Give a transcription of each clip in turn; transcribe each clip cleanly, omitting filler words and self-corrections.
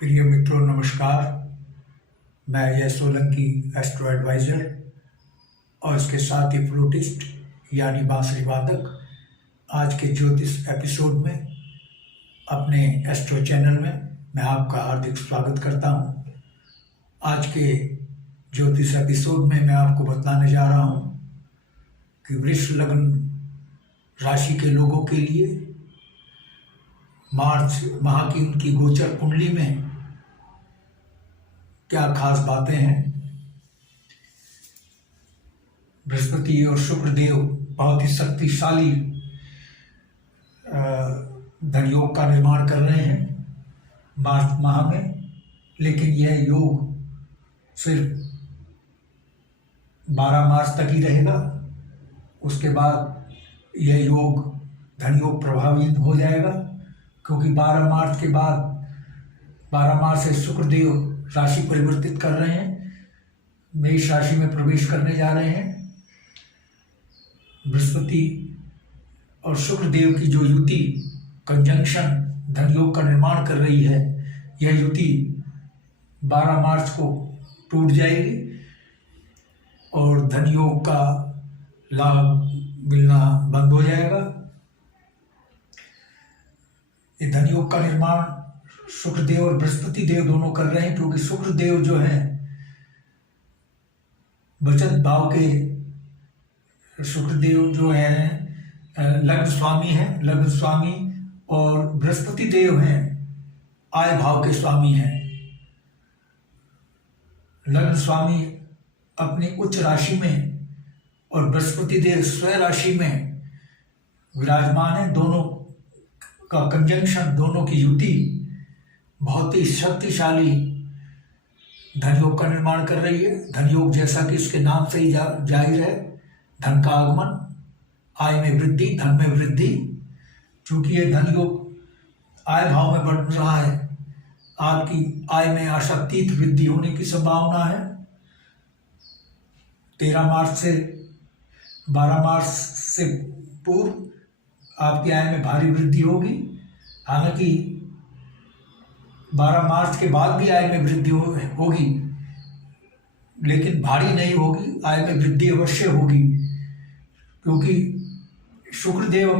प्रिय मित्रों नमस्कार। मैं यश सोलंकी एस्ट्रो एडवाइज़र और इसके साथ ही फ्लूटिस्ट यानी बांसुरी वादक आज के ज्योतिष एपिसोड में अपने एस्ट्रो चैनल में मैं आपका हार्दिक स्वागत करता हूं। आज के ज्योतिष एपिसोड में मैं आपको बताने जा रहा हूं कि वृष लग्न राशि के लोगों के लिए मार्च माह की उनकी गोचर कुंडली में क्या खास बातें हैं। बृहस्पति और शुक्र देव बहुत ही शक्तिशाली धन योग का निर्माण कर रहे हैं मार्च माह में, लेकिन यह योग सिर्फ 12 मार्च तक ही रहेगा। उसके बाद यह योग धन योग प्रभावित हो जाएगा, क्योंकि 12 मार्च के बाद 12 मार्च से शुक्र देव राशि परिवर्तित कर रहे हैं, मेष राशि में प्रवेश करने जा रहे हैं। बृहस्पति और शुक्र देव की जो युति कंजंक्शन धन योग का निर्माण कर रही है, यह युति 12 मार्च को टूट जाएगी और धन योग का लाभ मिलना बंद हो जाएगा। ये धन योग का निर्माण शुक्र देव और बृहस्पति देव दोनों कर रहे हैं, क्योंकि शुक्र देव जो है बचत भाव के शुक्र देव जो है लग्न स्वामी है, लग्न स्वामी, और बृहस्पति देव हैं आय भाव के स्वामी हैं। लग्न स्वामी अपनी उच्च राशि में और बृहस्पति देव स्वयं राशि में विराजमान है। दोनों का कंजंक्शन, दोनों की युति बहुत ही शक्तिशाली धन योग का निर्माण कर रही है। धन योग जैसा कि इसके नाम से ही जाहिर है, धन का आगमन, आय में वृद्धि, धन में वृद्धि। चूंकि ये धन योग आय भाव में बढ़ रहा है, आपकी आय में आशातीत वृद्धि होने की संभावना है। 13 मार्च से 12 मार्च से पूर्व आपकी आय में भारी वृद्धि होगी। हालांकि 12 मार्च के बाद भी आय में वृद्धि होगी, लेकिन भारी नहीं होगी, आय में वृद्धि अवश्य होगी, क्योंकि शुक्र देव,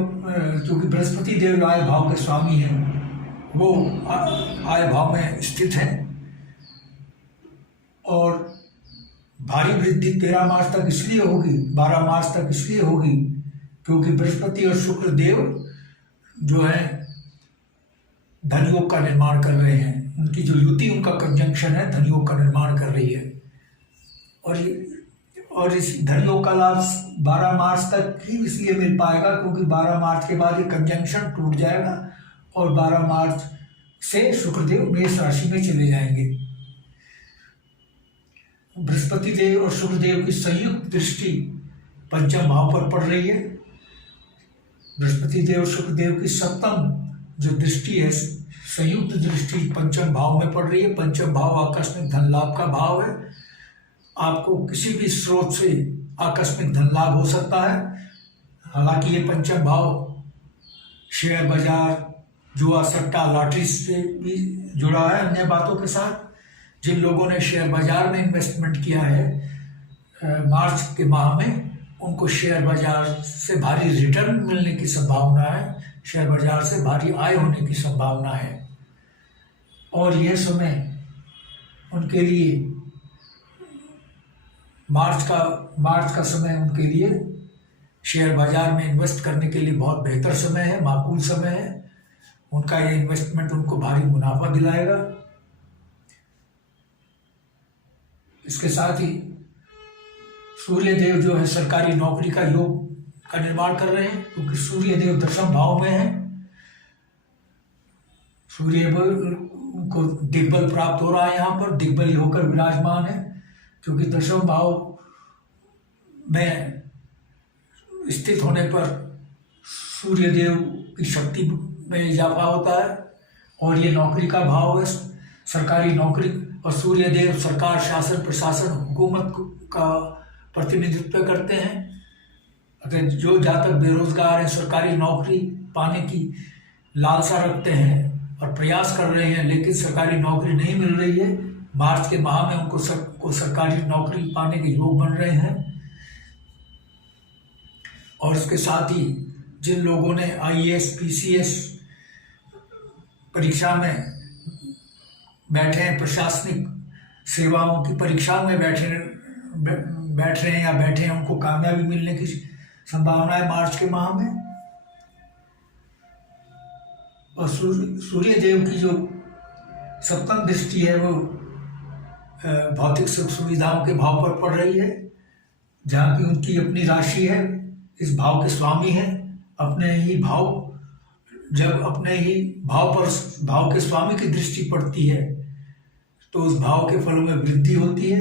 क्योंकि बृहस्पति देव आय भाव के स्वामी हैं, वो आय भाव में स्थित हैं। और भारी वृद्धि 13 मार्च तक इसलिए होगी, 12 मार्च तक इसलिए होगी, क्योंकि बृहस्पति और शुक्र देव जो है धन योग का निर्माण कर रहे हैं। उनकी जो युति, उनका कंजंक्शन है, धन योग का निर्माण कर रही है। और इस धन योग का लाभ 12 मार्च तक ही इसलिए मिल पाएगा, क्योंकि 12 मार्च के बाद ये कंजंक्शन टूट जाएगा और 12 मार्च से शुक्रदेव मेष राशि में चले जाएंगे। बृहस्पति देव और शुक्रदेव की संयुक्त दृष्टि पंचम भाव पर पड़ रही है। बृहस्पति देव और शुक्रदेव की सप्तम जो दृष्टि है, संयुक्त दृष्टि पंचम भाव में पड़ रही है। पंचम भाव आकस्मिक धन लाभ का भाव है। आपको किसी भी स्रोत से आकस्मिक धन लाभ हो सकता है। हालांकि ये पंचम भाव शेयर बाजार, जुआ, सट्टा, लॉटरी से भी जुड़ा है, अन्य बातों के साथ। जिन लोगों ने शेयर बाजार में इन्वेस्टमेंट किया है मार्च के माह में, उनको शेयर बाजार से भारी रिटर्न मिलने की संभावना है, शेयर बाजार से भारी आय होने की संभावना है। और यह समय उनके लिए मार्च का समय उनके लिए शेयर बाजार में इन्वेस्ट करने के लिए बहुत बेहतर समय है, माकूल समय है। उनका ये इन्वेस्टमेंट उनको भारी मुनाफा दिलाएगा। इसके साथ ही सूर्य देव जो है सरकारी नौकरी का योग का निर्माण कर रहे हैं, क्योंकि सूर्य देव दशम भाव में है। सूर्य को दिग्बल प्राप्त हो रहा है, यहाँ पर दिग्बली होकर विराजमान है, क्योंकि दशम भाव में स्थित होने पर सूर्य देव की शक्ति में इजाफा होता है। और ये नौकरी का भाव है, सरकारी नौकरी, और सूर्य देव सरकार, शासन, प्रशासन, हुकूमत का प्रतिनिधित्व करते हैं। अगर जो जातक बेरोजगार हैं, सरकारी नौकरी पाने की लालसा रखते हैं, और प्रयास कर रहे हैं, लेकिन सरकारी नौकरी नहीं मिल रही है। मार्च के माह में उनको सरकारी नौकरी पाने के योग बन रहे हैं। और इसके साथ ही जिन लोगों ने IAS PCS परीक्षा में बैठे हैं, प्रशासनिक सेवाओं की परीक्षा में बैठ रहे हैं या बैठे हैं, उनको कामयाबी मिलने की संभावना है मार्च के माह में। और सूर्य देव की जो सप्तम दृष्टि है वो भौतिक सुख सुविधाओं के भाव पर पड़ रही है, जहाँ की उनकी अपनी राशि है, इस भाव के स्वामी है। अपने ही भाव, जब अपने ही भाव पर भाव के स्वामी की दृष्टि पड़ती है तो उस भाव के फलों में वृद्धि होती है।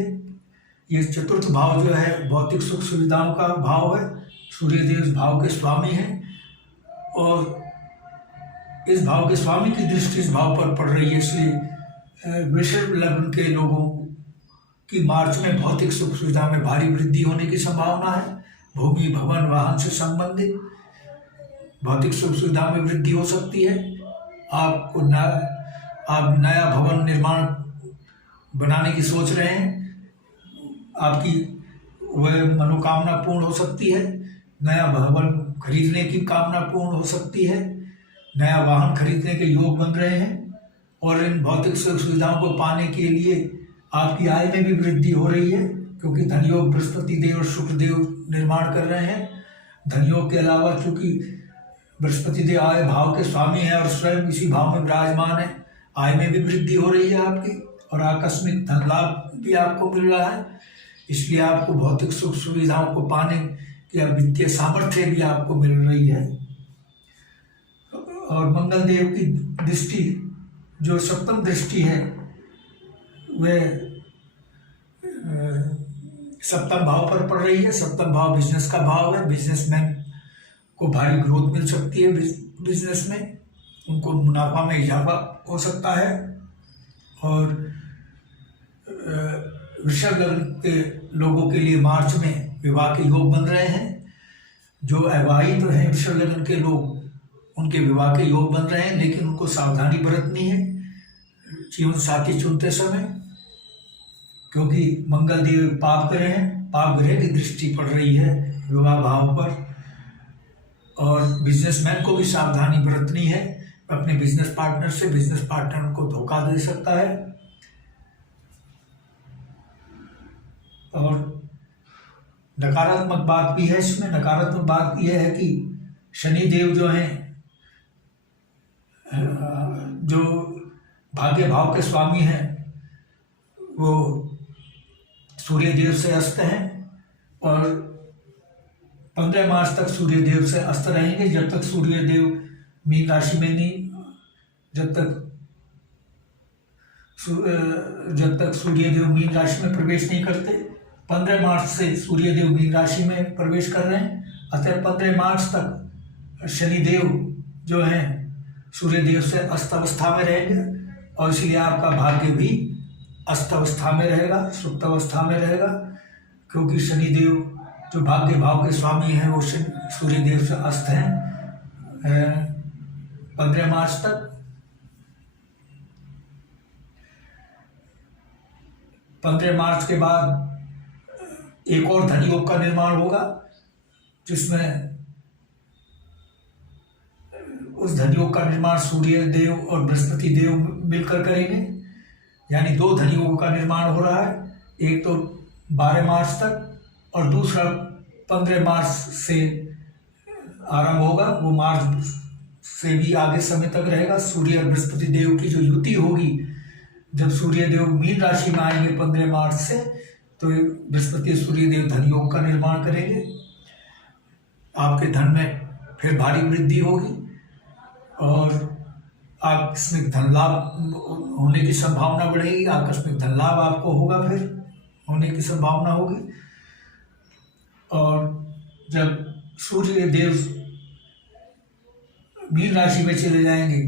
ये चतुर्थ भाव जो है भौतिक सुख सुविधाओं का भाव है। सूर्यदेव इस भाव के स्वामी हैं और इस भाव के स्वामी की दृष्टि इस भाव पर पड़ रही है, इसलिए वृषभ लग्न के लोगों की मार्च में भौतिक सुख सुविधा में भारी वृद्धि होने की संभावना है। भूमि भवन वाहन से संबंधित भौतिक सुख सुविधा में वृद्धि हो सकती है। आप नया भवन निर्माण बनाने की सोच रहे हैं, आपकी वह मनोकामना पूर्ण हो सकती है। नया भवन खरीदने की कामना पूर्ण हो सकती है। नया वाहन खरीदने के योग बन रहे हैं और इन भौतिक सुख सुविधाओं को पाने के लिए आपकी आय में भी वृद्धि हो रही है, क्योंकि धनयोग बृहस्पति देव और शुक्र देव निर्माण कर रहे हैं। धनयोग के अलावा चूंकि बृहस्पति देव आय भाव के स्वामी है और स्वयं इसी भाव में विराजमान है, आय में भी वृद्धि हो रही है आपकी और आकस्मिक धन लाभ भी आपको मिल रहा है। इसलिए आपको भौतिक सुख सुविधाओं को पाने की वित्तीय सामर्थ्य भी आपको मिल रही है। और मंगल देव की दृष्टि जो सप्तम दृष्टि है वह सप्तम भाव पर पड़ रही है। सप्तम भाव बिजनेस का भाव है। बिजनेसमैन को भारी ग्रोथ मिल सकती है, बिजनेस में उनको मुनाफा में इजाफा हो सकता है। और वृषभ लग्न के लोगों के लिए मार्च में विवाह के योग बन रहे हैं। जो अविवाहित तो हैं वृषभ लग्न के लोग, उनके विवाह के योग बन रहे हैं, लेकिन उनको सावधानी बरतनी है जीवन साथी चुनते समय, क्योंकि मंगल देव पाप ग्रह की दृष्टि पड़ रही है विवाह भाव पर। और बिजनेसमैन को भी सावधानी बरतनी है अपने बिजनेस पार्टनर से। बिजनेस पार्टनर उनको धोखा दे सकता है। और नकारात्मक बात भी है इसमें। नकारात्मक बात यह है कि शनि देव जो हैं, जो भाग्य भाव के स्वामी हैं, वो सूर्य देव से अस्त हैं और 15 मार्च तक सूर्य देव से अस्त रहेंगे। जब तक सूर्य देव मीन राशि में नहीं, जब तक सूर्य देव मीन राशि में प्रवेश नहीं करते। 15 मार्च से सूर्य देव मीन राशि में प्रवेश कर रहे हैं, अतः 15 मार्च तक शनि देव जो हैं सूर्य देव से अस्त अवस्था में रहेंगे और इसलिए आपका भाग्य भी अस्त अवस्था में रहेगा, सुप्त अवस्था में रहेगा, क्योंकि शनि देव जो भाग्य भाव के स्वामी हैं वो सूर्य देव से अस्त हैं 15 मार्च तक। 15 मार्च के बाद एक और धन योग का निर्माण होगा, जिसमें उस धन योग का निर्माण सूर्य देव और बृहस्पति देव मिलकर करेंगे। यानी 2 धन योगों का निर्माण हो रहा है, एक तो 12 मार्च तक और दूसरा 15 मार्च से आरंभ होगा, वो मार्च से भी आगे समय तक रहेगा। सूर्य और बृहस्पति देव की जो युति होगी, जब सूर्य देव मीन राशि में आएंगे 15 मार्च से, तो बृहस्पति सूर्य देव धन योग का निर्माण करेंगे। आपके धन में फिर भारी वृद्धि होगी और आकस्मिक धन लाभ होने की संभावना बढ़ेगी। आकस्मिक धन लाभ आपको होगा, फिर होने की संभावना होगी। और जब सूर्य देव मीन राशि में चले जाएंगे,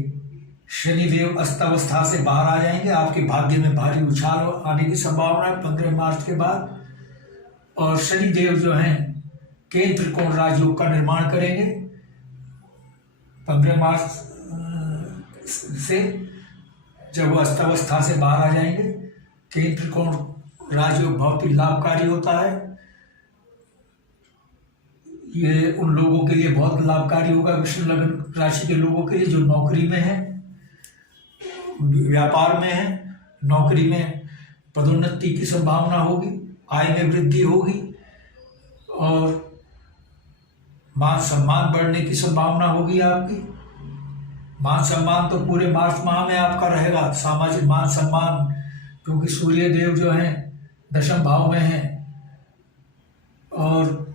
शनि देव अस्तावस्था से बाहर आ जाएंगे, आपके भाग्य में भारी उछाल आने की संभावना है 15 मार्च के बाद। और शनि देव जो हैं केंद्र त्रिकोण राजयोग का निर्माण करेंगे 15 मार्च से जब वो अस्थावस्था से बाहर आ जाएंगे, केंद्र त्रिकोण राजयोग बहुत ही लाभकारी होता है। ये उन लोगों के लिए बहुत लाभकारी होगा, वृश्चिक लग्न राशि के लोगों के लिए जो नौकरी में है, व्यापार में है। नौकरी में पदोन्नति की संभावना होगी, आय में वृद्धि होगी और मान सम्मान बढ़ने की संभावना होगी आपकी। मान सम्मान तो पूरे मार्च माह में आपका रहेगा, सामाजिक मान सम्मान, क्योंकि सूर्य देव जो हैं दशम भाव में हैं और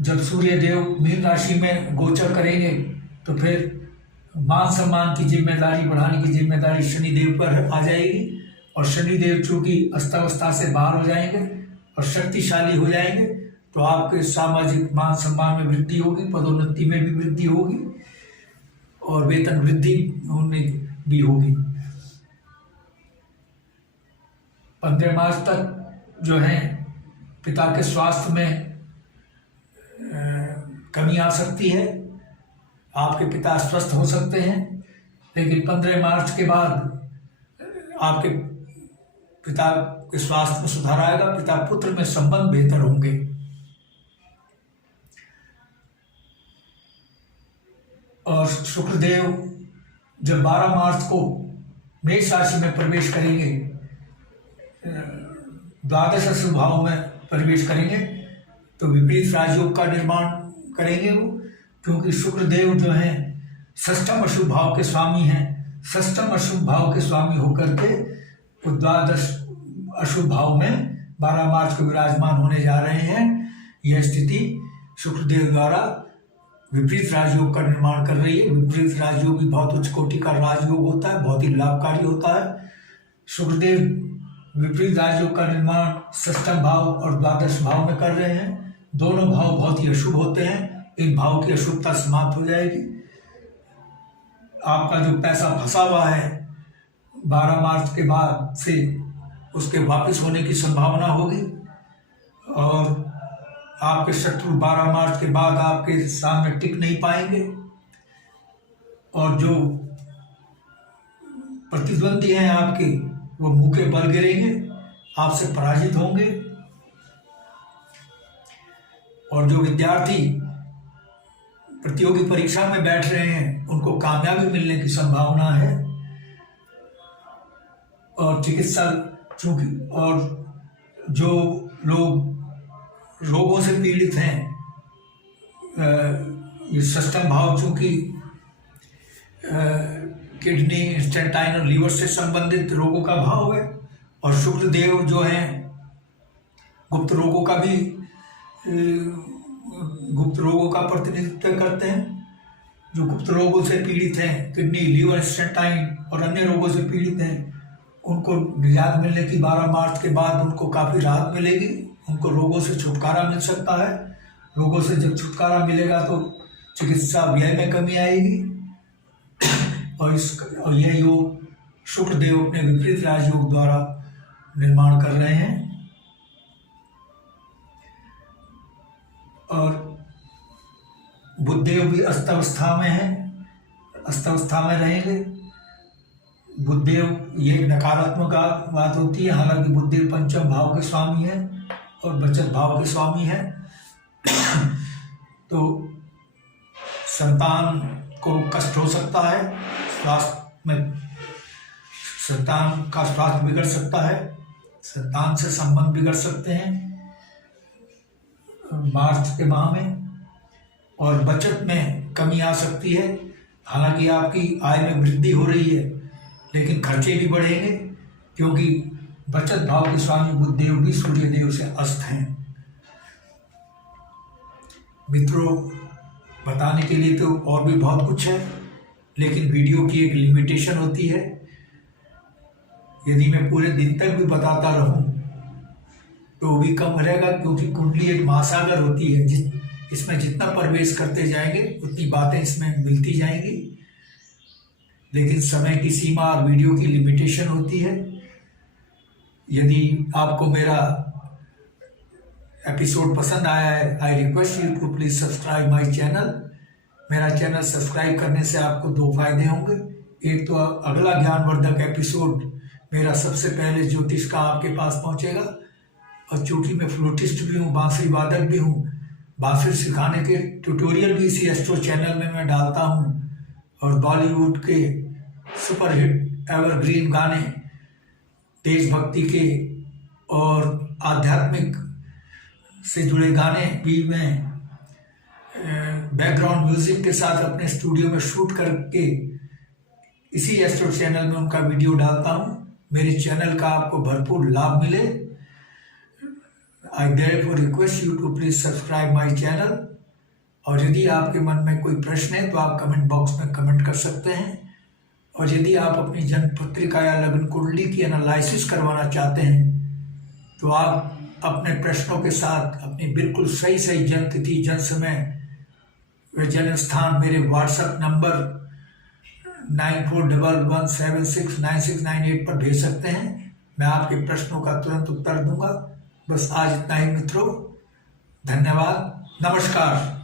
जब सूर्य देव मीन राशि में गोचर करेंगे तो फिर मान सम्मान की जिम्मेदारी बढ़ाने की जिम्मेदारी शनिदेव पर आ जाएगी। और शनिदेव चूंकि अस्थावस्था से बाहर हो जाएंगे और शक्तिशाली हो जाएंगे तो आपके सामाजिक मान सम्मान में वृद्धि होगी, पदोन्नति में भी वृद्धि होगी और वेतन वृद्धि में भी होगी। 15 मार्च तक जो है पिता के स्वास्थ्य में कमी आ सकती है, आपके पिता स्वस्थ हो सकते हैं, लेकिन 15 मार्च के बाद आपके पिता के स्वास्थ्य में सुधार आएगा, पिता पुत्र में संबंध बेहतर होंगे। और शुक्रदेव जब 12 मार्च को मेष राशि में प्रवेश करेंगे, द्वादश अशुभ भाव में प्रवेश करेंगे तो विपरीत राजयोग का निर्माण करेंगे वो, क्योंकि शुक्रदेव जो हैं षष्ठम अशुभ भाव के स्वामी हैं। षष्ठम अशुभ भाव के स्वामी होकर के वो द्वादश अशुभ भाव में 12 मार्च को विराजमान होने जा रहे हैं। यह स्थिति शुक्रदेव द्वारा विपरीत राजयोग का निर्माण कर रही है। विपरीत राजयोग भी बहुत उच्च कोटि का राजयोग होता है, बहुत ही लाभकारी होता है। शुक्रदेव विपरीत राजयोग का निर्माण षष्ठम भाव और द्वादश भाव में कर रहे हैं। दोनों भाव बहुत ही अशुभ होते हैं, इन भाव की अशुभता समाप्त हो जाएगी। आपका जो पैसा फंसा हुआ है 12 मार्च के बाद से उसके वापस होने की संभावना होगी और आपके शत्रु 12 मार्च के बाद आपके सामने टिक नहीं पाएंगे और जो प्रतिद्वंदी हैं आपके वो मुंह के बल गिरेंगे, आपसे पराजित होंगे। और जो विद्यार्थी प्रतियोगी परीक्षा में बैठ रहे हैं उनको कामयाबी मिलने की संभावना है। और चिकित्सा चूंकि और जो लोग रोगों से पीड़ित हैं, ये षष्ठम भाव चूंकि किडनी, इंस्टेंटाइन और लीवर से संबंधित रोगों का भाव है और शुक्रदेव जो हैं गुप्त रोगों का प्रतिनिधित्व करते हैं। जो गुप्त रोगों से पीड़ित हैं, किडनी, लीवर, इंस्टेंटाइन और अन्य रोगों से पीड़ित हैं, उनको निजात मिलने की 12 मार्च के बाद उनको काफ़ी राहत मिलेगी, उनको रोगों से छुटकारा मिल सकता है। रोगों से जब छुटकारा मिलेगा तो चिकित्सा व्यय में कमी आएगी और यह योग शुक्रदेव अपने विपरीत राजयोग द्वारा निर्माण कर रहे हैं। और बुधदेव भी अस्थावस्था में है, अस्थावस्था में रहेंगे। बुधदेव ये एक नकारात्मक बात होती है, हालांकि बुधदेव पंचम भाव के स्वामी है और बचत भाव के स्वामी है। तो संतान को कष्ट हो सकता है, स्वास्थ्य में संतान का स्वास्थ्य बिगड़ सकता है, संतान से संबंध बिगड़ सकते हैं मार्च के माह में। और बचत में कमी आ सकती है, हालांकि आपकी आय में वृद्धि हो रही है लेकिन खर्चे भी बढ़ेंगे, क्योंकि बचत भाव के स्वामी बुधदेव भी सूर्य देव से अस्त हैं। मित्रों, बताने के लिए तो और भी बहुत कुछ है, लेकिन वीडियो की एक लिमिटेशन होती है। यदि मैं पूरे दिन तक भी बताता रहूं तो भी कम रहेगा, क्योंकि कुंडली एक महासागर होती है, इसमें जितना प्रवेश करते जाएंगे उतनी बातें इसमें मिलती जाएंगी। लेकिन समय की सीमा और वीडियो की लिमिटेशन होती है। यदि आपको मेरा एपिसोड पसंद आया है, I request you to please subscribe my channel. मेरा चैनल सब्सक्राइब करने से आपको 2 फायदे होंगे। एक तो अगला ज्ञानवर्धक एपिसोड मेरा सबसे पहले ज्योतिष का आपके पास पहुंचेगा। और चूंकि मैं फ्लूटिस्ट भी हूँ, बांसुरी वादक भी हूँ, बांसुरी सिखाने के ट्यूटोरियल भी इसी एस्ट्रो चैनल में मैं डालता हूँ। और बॉलीवुड के सुपरहिट एवरग्रीन गाने, देशभक्ति के और आध्यात्मिक से जुड़े गाने भी मैं बैकग्राउंड म्यूजिक के साथ अपने स्टूडियो में शूट करके इसी एस्ट्रो चैनल में उनका वीडियो डालता हूँ। मेरे चैनल का आपको भरपूर लाभ मिले। I therefore request you to please subscribe my channel. और यदि आपके मन में कोई प्रश्न है तो आप कमेंट बॉक्स में कमेंट कर सकते हैं। और यदि आप अपनी जन्म पत्रिका या लग्न कुंडली की एनालिसिस करवाना चाहते हैं तो आप अपने प्रश्नों के साथ अपनी बिल्कुल सही जन्म तिथि, जन्म समय व जन्म स्थान मेरे व्हाट्सएप नंबर 9411769698 पर भेज सकते हैं। मैं आपके प्रश्नों का तुरंत उत्तर दूंगा। बस आज इतना ही मित्रों, धन्यवाद, नमस्कार।